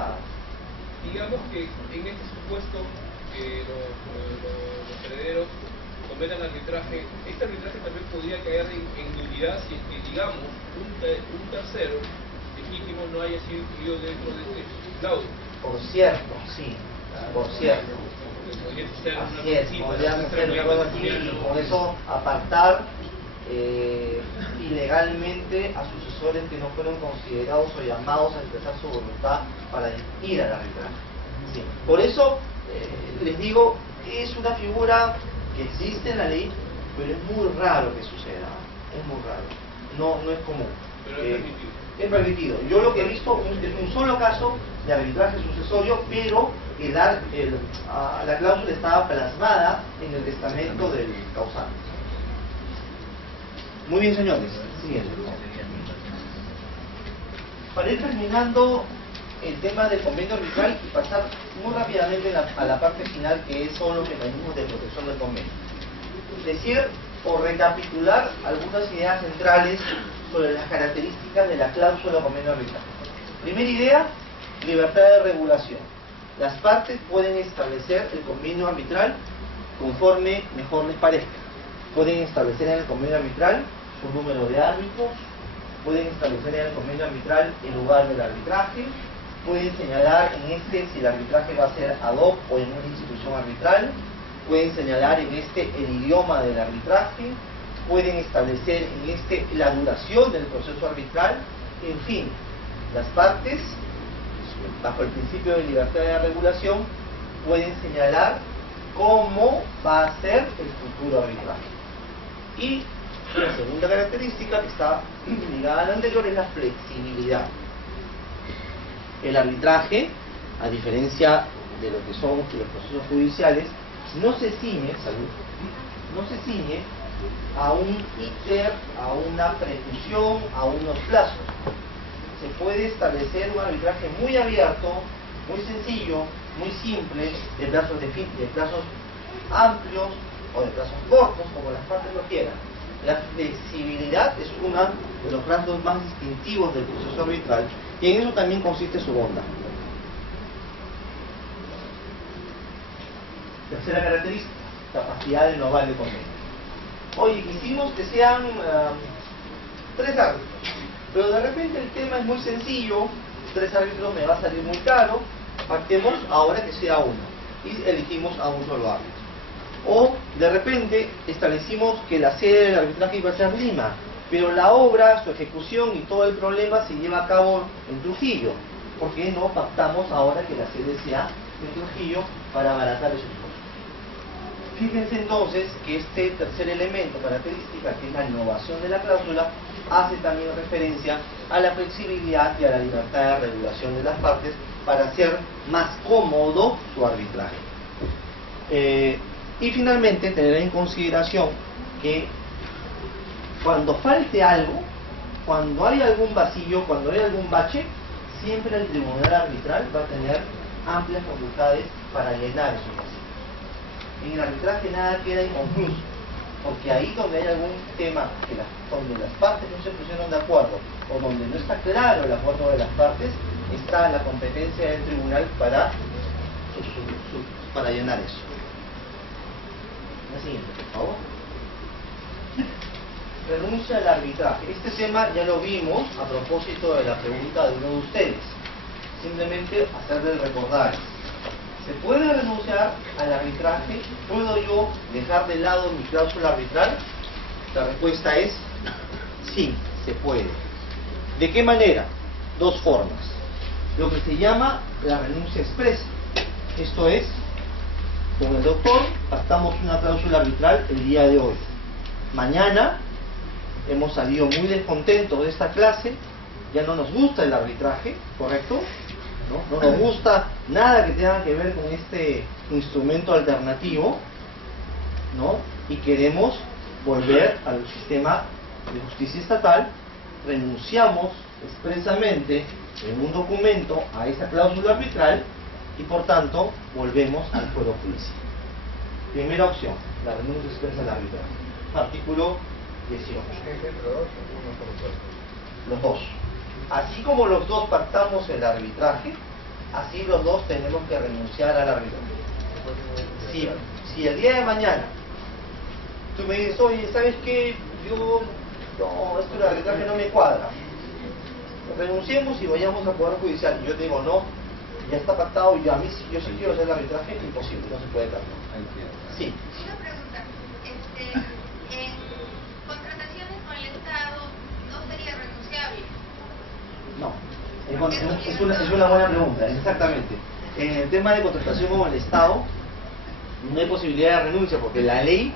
pasada. Digamos que en este supuesto los herederos sometan arbitraje, este arbitraje también podría caer en nulidad si es que, digamos, un tercero legítimo no haya sido incluido dentro de este laudo. Por cierto, sí, por cierto. Así es, podrían hacer algo así y con eso apartar ilegalmente a sucesores que no fueron considerados o llamados a expresar su voluntad para ir al arbitraje. Sí. Por eso les digo, es una figura que existe en la ley, pero es muy raro que suceda, es muy raro, no es común. Pero es permitido. Es permitido. Yo lo que he visto es un solo caso de arbitraje sucesorio, pero la cláusula estaba plasmada en el testamento del causante. Muy bien, señores. Siguiente. Para ir terminando el tema del convenio arbitral y pasar muy rápidamente a la parte final, que son los mecanismos de protección del convenio. Decir o recapitular algunas ideas centrales sobre las características de la cláusula de convenio arbitral. Primera idea, libertad de regulación. Las partes pueden establecer el convenio arbitral conforme mejor les parezca. Pueden establecer en el convenio arbitral su número de árbitros, pueden establecer en el convenio arbitral el lugar del arbitraje, pueden señalar en si el arbitraje va a ser ad hoc o en una institución arbitral, pueden señalar en el idioma del arbitraje, pueden establecer en la duración del proceso arbitral. En fin, las partes, bajo el principio de libertad de regulación, pueden señalar cómo va a ser el futuro arbitraje. Y la segunda característica, que está ligada a la anterior, es la flexibilidad. El arbitraje, a diferencia de lo que son los procesos judiciales, no se ciñe a un íter, a una preclusión, a unos plazos. Se puede establecer un arbitraje muy abierto, muy sencillo, muy simple, de plazos amplios o de plazos cortos, como las partes lo quieran. La flexibilidad es uno de los rasgos más distintivos del proceso arbitral, y en eso también consiste su bondad. Tercera característica, capacidad de innovar el convenio. Oye, quisimos que sean 3 árbitros, pero de repente el tema es muy sencillo, 3 árbitros me va a salir muy caro, pactemos ahora que sea uno, y elegimos a un solo árbitro. O de repente establecimos que la sede del arbitraje iba a ser Lima, pero la obra, su ejecución y todo el problema se lleva a cabo en Trujillo. ¿Por qué no pactamos ahora que la sede sea en Trujillo para abaratar esos costos? Fíjense entonces que este tercer elemento, característica, que es la innovación de la cláusula, hace también referencia a la flexibilidad y a la libertad de regulación de las partes para hacer más cómodo su arbitraje. Y finalmente, tener en consideración que cuando falte algo, cuando hay algún vacío, cuando hay algún bache, siempre el tribunal arbitral va a tener amplias facultades para llenar esos vacíos. En el arbitraje nada queda inconcluso, porque ahí donde hay algún tema donde las partes no se pusieron de acuerdo o donde no está claro el acuerdo de las partes, está la competencia del tribunal para llenar eso. La siguiente, por favor. Renuncia al arbitraje. Este tema ya lo vimos a propósito de la pregunta de uno de ustedes. Simplemente hacerles recordar. ¿Se puede renunciar al arbitraje? ¿Puedo yo dejar de lado mi cláusula arbitral? La respuesta es sí, se puede. ¿De qué manera? 2 formas. Lo que se llama la renuncia expresa. Esto es, con el doctor pactamos una cláusula arbitral el día de hoy. Mañana hemos salido muy descontentos de esta clase, ya no nos gusta el arbitraje, ¿correcto? No nos gusta nada que tenga que ver con este instrumento alternativo, ¿no? Y queremos volver al sistema de justicia estatal. Renunciamos expresamente en un documento a esa cláusula arbitral y por tanto volvemos al fuero judicial. Primera opción, la renuncia expresa al arbitraje. Artículo 18. Los dos. Así como los dos pactamos el arbitraje, así los dos tenemos que renunciar al arbitraje. Si el día de mañana tú me dices, oye, ¿sabes qué? Esto del arbitraje no me cuadra. Renunciemos y vayamos a poder judicial. Y yo te digo, no, ya está pactado, y yo sí quiero hacer el arbitraje, imposible, no se puede cambiar. Sí. Una pregunta, en contrataciones con el Estado no sería renunciable. No, es una buena pregunta, exactamente. En el tema de contratación con el Estado, no hay posibilidad de renuncia, porque la ley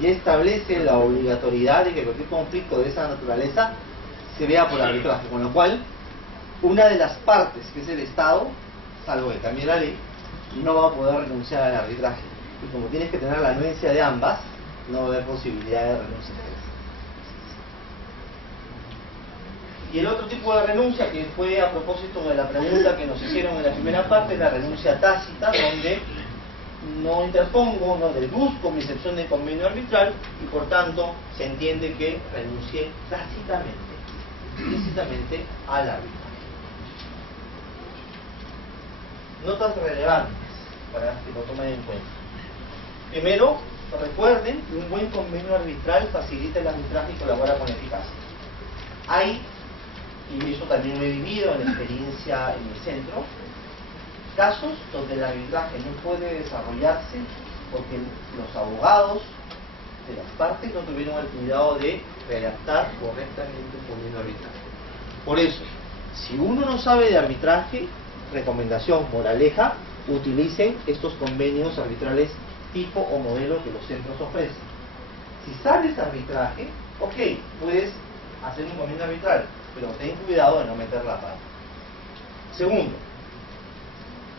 ya establece la obligatoriedad de que cualquier conflicto de esa naturaleza se vea por arbitraje, con lo cual una de las partes, que es el Estado, salvo que cambie la ley, no va a poder renunciar al arbitraje. Y como tienes que tener la anuencia de ambas, no va a haber posibilidad de renuncia. Y el otro tipo de renuncia, que fue a propósito de la pregunta que nos hicieron en la primera parte, es la renuncia tácita, donde no interpongo, no deduzco mi excepción de convenio arbitral y por tanto se entiende que renuncié tácitamente al arbitraje. Notas relevantes para que lo tomen en cuenta. Primero, recuerden que un buen convenio arbitral facilita el arbitraje y colabora con eficacia. Hay, y eso también lo he vivido en la experiencia en el centro, casos donde el arbitraje no puede desarrollarse porque los abogados de las partes no tuvieron el cuidado de redactar correctamente un convenio arbitral. Por eso, si uno no sabe de arbitraje, recomendación, moraleja, utilicen estos convenios arbitrales tipo o modelo que los centros ofrecen. Si sabes arbitraje, ok, puedes hacer un convenio arbitral, pero ten cuidado de no meter la pata. Segundo,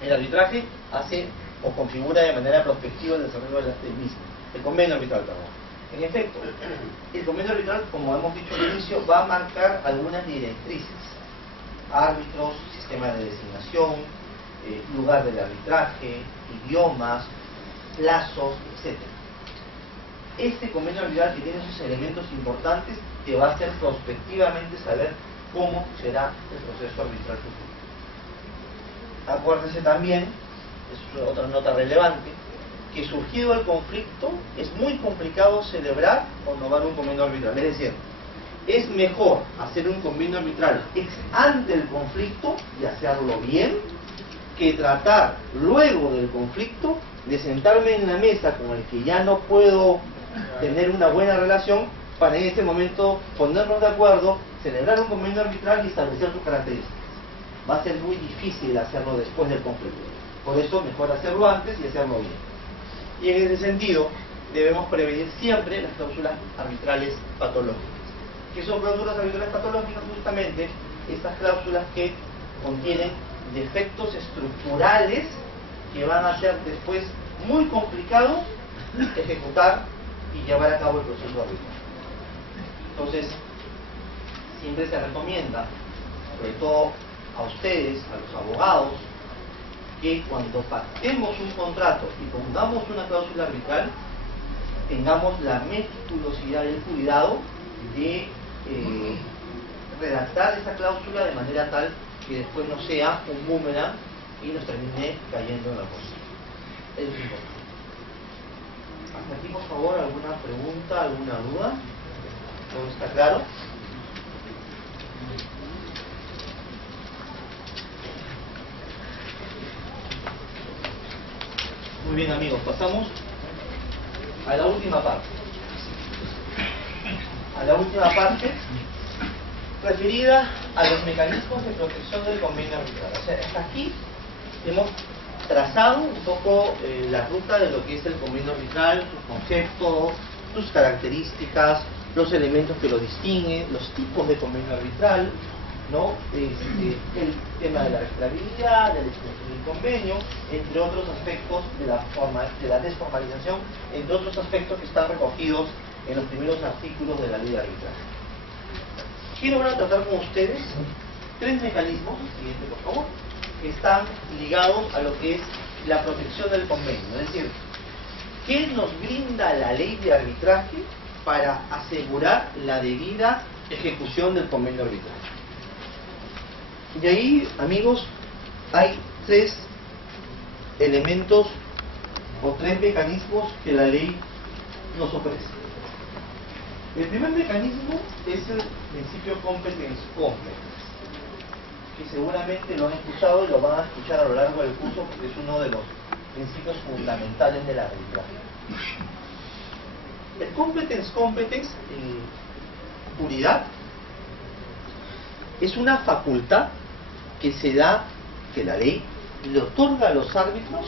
el arbitraje hace o configura de manera prospectiva el desarrollo del mismo, el convenio arbitral, perdón. En efecto, el convenio arbitral, como hemos dicho al inicio, va a marcar algunas directrices: árbitros, sistema de designación, lugar del arbitraje, idiomas, plazos, etc. Este convenio arbitral, que tiene esos elementos importantes, te va a hacer prospectivamente saber cómo será el proceso arbitral futuro. Acuérdese también, es otra nota relevante, que surgido el conflicto es muy complicado celebrar o renovar un convenio arbitral. Es decir, es mejor hacer un convenio arbitral ex ante el conflicto y hacerlo bien, que tratar luego del conflicto de sentarme en la mesa con el que ya no puedo tener una buena relación, para en este momento ponernos de acuerdo, celebrar un convenio arbitral y establecer sus características. Va a ser muy difícil hacerlo después del conflicto. Por eso mejor hacerlo antes y hacerlo bien. Y en ese sentido debemos prevenir siempre las cláusulas arbitrales patológicas. ¿Qué son cláusulas arbitrales patológicas? Justamente estas cláusulas que contienen defectos estructurales que van a ser después muy complicados ejecutar y llevar a cabo el proceso arbitral. Entonces, siempre se recomienda, sobre todo a ustedes, a los abogados, que cuando pactemos un contrato y pongamos una cláusula arbitral, tengamos la meticulosidad y el cuidado de redactar esa cláusula de manera tal que después no sea un boomerang y nos termine cayendo en la cosa. Eso es importante. Hasta aquí, por favor, alguna pregunta, alguna duda. ¿Todo está claro? Muy bien, amigos, pasamos a la última parte. A la última parte referida a los mecanismos de protección del convenio arbitral. O sea, hasta aquí hemos trazado un poco la ruta de lo que es el convenio arbitral, sus conceptos, sus características, los elementos que lo distinguen, los tipos de convenio arbitral, ¿no? El tema de la arbitrabilidad, de la extensión del convenio, entre otros aspectos de la desformalización, entre otros aspectos que están recogidos en los primeros artículos de la ley de arbitraje. Quiero ahora tratar con ustedes tres mecanismos, siguiente por favor, que están ligados a lo que es la protección del convenio. Es decir, ¿qué nos brinda la ley de arbitraje para asegurar la debida ejecución del convenio arbitral? Y ahí, amigos, hay tres elementos o tres mecanismos que la ley nos ofrece. El primer mecanismo es el principio competence, que seguramente lo han escuchado y lo van a escuchar a lo largo del curso porque es uno de los principios fundamentales del arbitraje. El competence en puridad es una facultad que se da, que la ley le otorga a los árbitros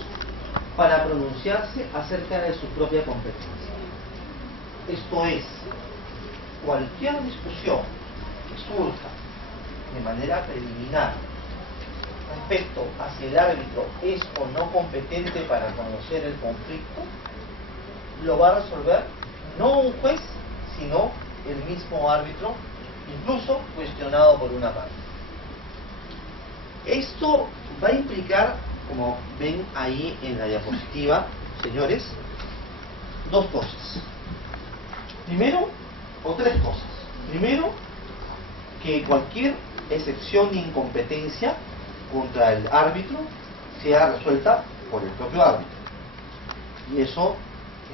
para pronunciarse acerca de su propia competencia. Esto es, cualquier discusión que surja de manera preliminar respecto a si el árbitro es o no competente para conocer el conflicto, lo va a resolver no un juez, sino el mismo árbitro, incluso cuestionado por una parte. Esto va a implicar, como ven ahí en la diapositiva, señores, dos cosas. Primero, o tres cosas. Primero, que cualquier excepción de incompetencia contra el árbitro sea resuelta por el propio árbitro. Y eso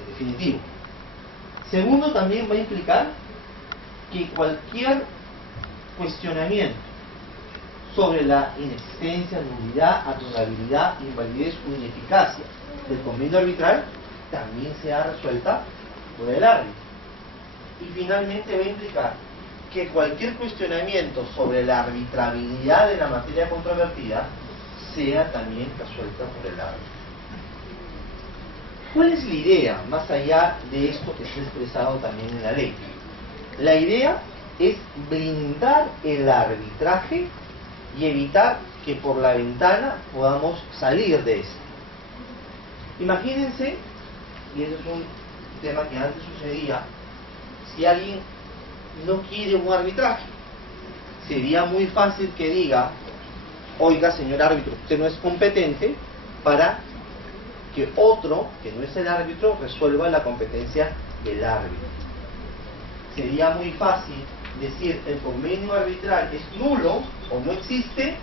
es definitivo. Segundo, también va a implicar que cualquier cuestionamiento sobre la inexistencia, nulidad, anulabilidad, invalidez o ineficacia del convenio arbitral también sea resuelta por el árbitro. Y finalmente va a implicar que cualquier cuestionamiento sobre la arbitrabilidad de la materia controvertida sea también resuelta por el árbitro. ¿Cuál es la idea, más allá de esto que está expresado también en la ley? La idea es blindar el arbitraje y evitar que por la ventana podamos salir de esto. Imagínense, y eso es un tema que antes sucedía, si alguien no quiere un arbitraje, sería muy fácil que diga: oiga, señor árbitro, usted no es competente para que otro, que no es el árbitro, resuelva la competencia del árbitro. Sería muy fácil decir: el convenio arbitral es nulo o no existe,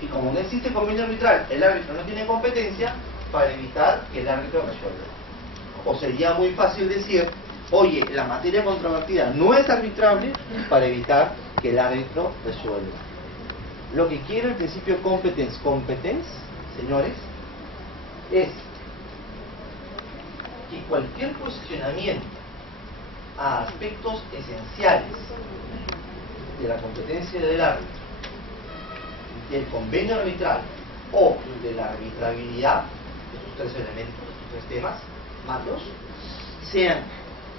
y como no existe convenio arbitral, el árbitro no tiene competencia, para evitar que el árbitro resuelva. O sería muy fácil decir: oye, la materia controvertida no es arbitrable, para evitar que el árbitro resuelva. Lo que quiere el principio competence, señores, es que cualquier cuestionamiento a aspectos esenciales de la competencia del árbitro, del convenio arbitral o de la arbitrabilidad, estos tres elementos, estos tres temas macros, sean,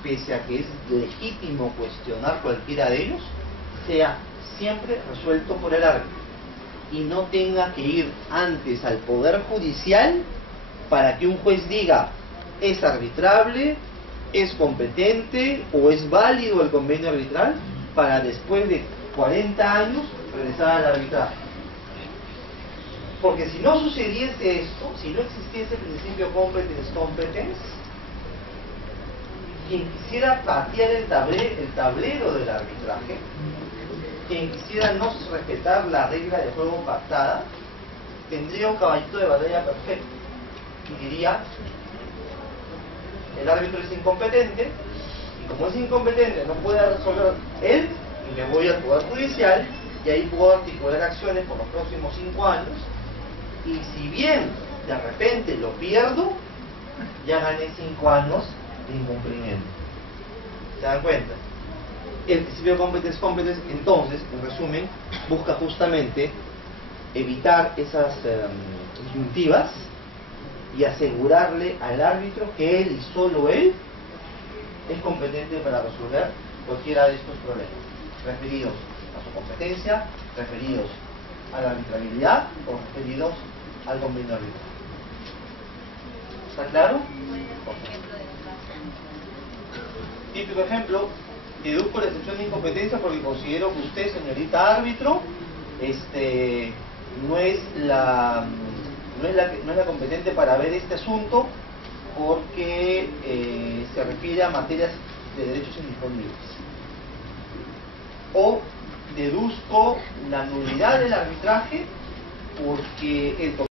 pese a que es legítimo cuestionar cualquiera de ellos, sea siempre resuelto por el árbitro y no tenga que ir antes al Poder Judicial para que un juez diga: es arbitrable, es competente o es válido el convenio arbitral, para después de 40 años regresar al arbitraje. Porque si no sucediese esto, si no existiese el principio competence, quien quisiera patear el tablero del arbitraje, quien quisiera no respetar la regla de juego pactada, tendría un caballito de batalla perfecto y diría: el árbitro es incompetente, y como es incompetente no puede resolver él, y me voy al Poder Judicial, y ahí puedo articular acciones por los próximos 5 años, y si bien de repente lo pierdo, ya gané 5 años de incumplimiento. ¿Se dan cuenta? El principio competence, entonces, en resumen, busca justamente evitar esas disyuntivas y asegurarle al árbitro que él y solo él es competente para resolver cualquiera de estos problemas, referidos a su competencia, referidos a la arbitrabilidad o referidos al convenio arbitral. ¿Está claro? Típico ejemplo: deduzco la excepción de incompetencia porque considero que usted, señorita árbitro, no es la competente para ver este asunto porque se refiere a materias de derechos indisponibles. O deduzco la nulidad del arbitraje porque el